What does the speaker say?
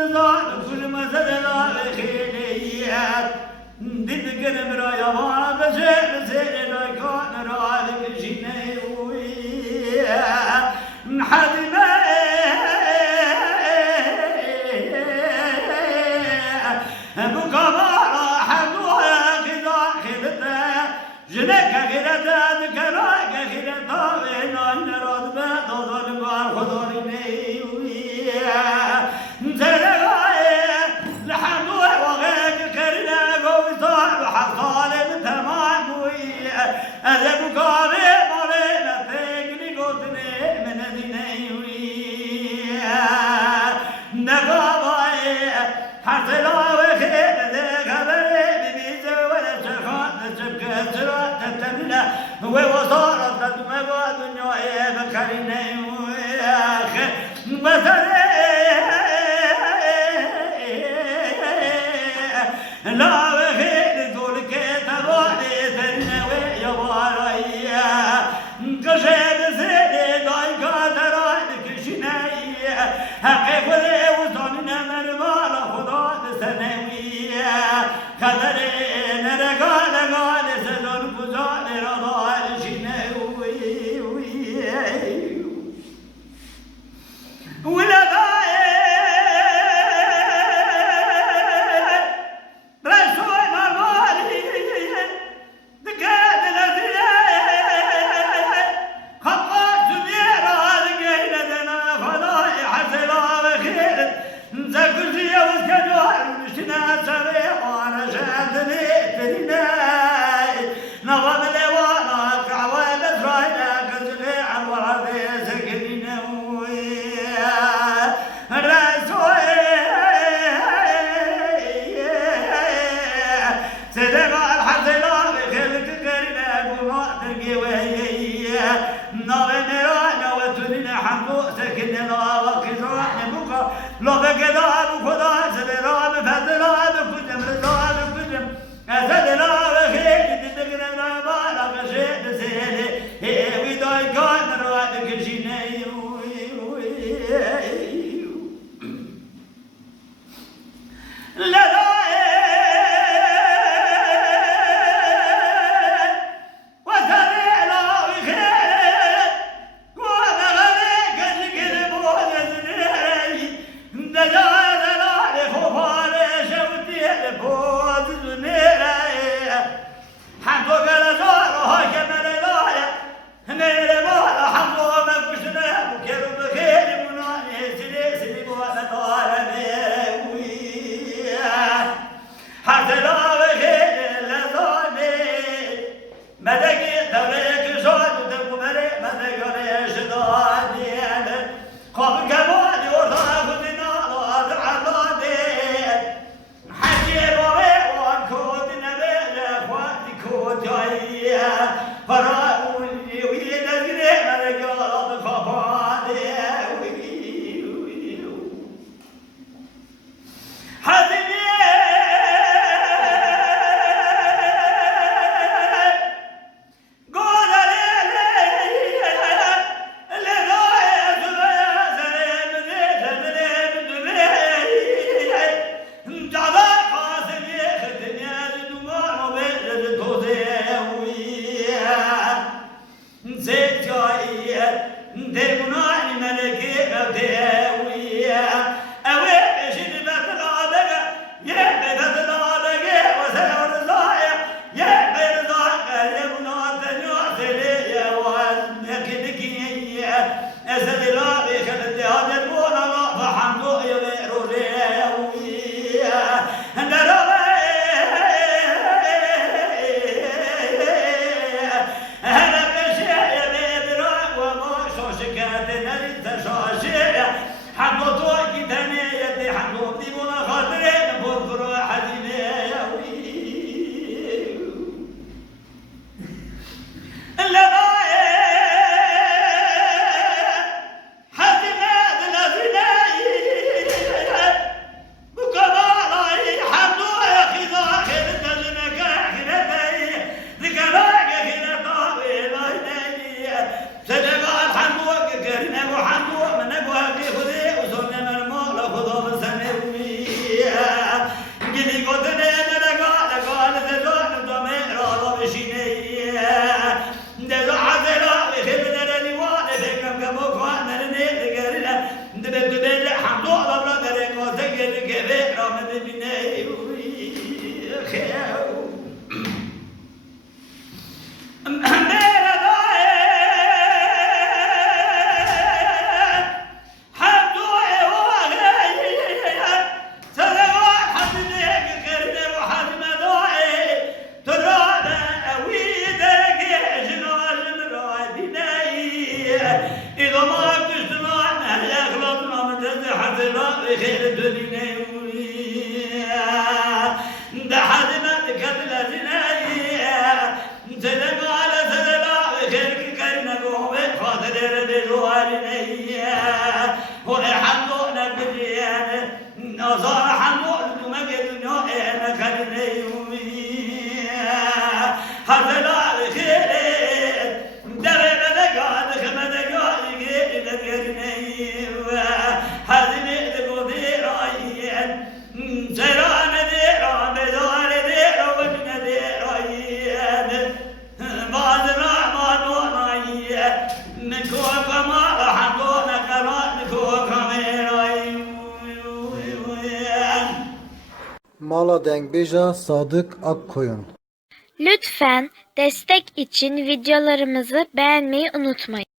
رضا كل ما زاد لا خيريات دل قلب را يوانا بزير زير لا كان رالك جنيوي حدنا بكمارا حدوها كذا خدتا جنك خدتا ذكراك خدتا وينا نراد بادو دلقار خداري نيوي أذب قارئ مريم تجني قطني من ديني نقابي حصلا وخير ذكري ببيز ولا شخان شبكة سرعة تتمنى ووصارت تدمغ دنيا بكرني وآخر مثلي لا وخير ذلك تبالي ذنوي يباريا كشيد سيدي داي قادران كشنايا حقيق ذي وزننا مرمالا خدا سنويا قدري نرقال قال سنون كزال رضال شنوي ولا لو بقدر وخدا سبرا بفضلا بكلم رضا بكلم أزلنا بخير تدقنا بالا بشيء سهل ويداي كان رواد كشيني لا تبدل حمد الله برادر قاتل كبير رامد بني خير خير الدنيا ده حدنا كتلتنا سلام على سلام خير كرنا قوم خاطر الوالدين هو حمدنا بالريان نصار حمد ما قدنا انا كرنا هذا خير درنا دقاد خمد دقاد غير كرنا هذه Maladen Beja Sadık Akkoyun. Lütfen destek için videolarımızı beğenmeyi unutmayın.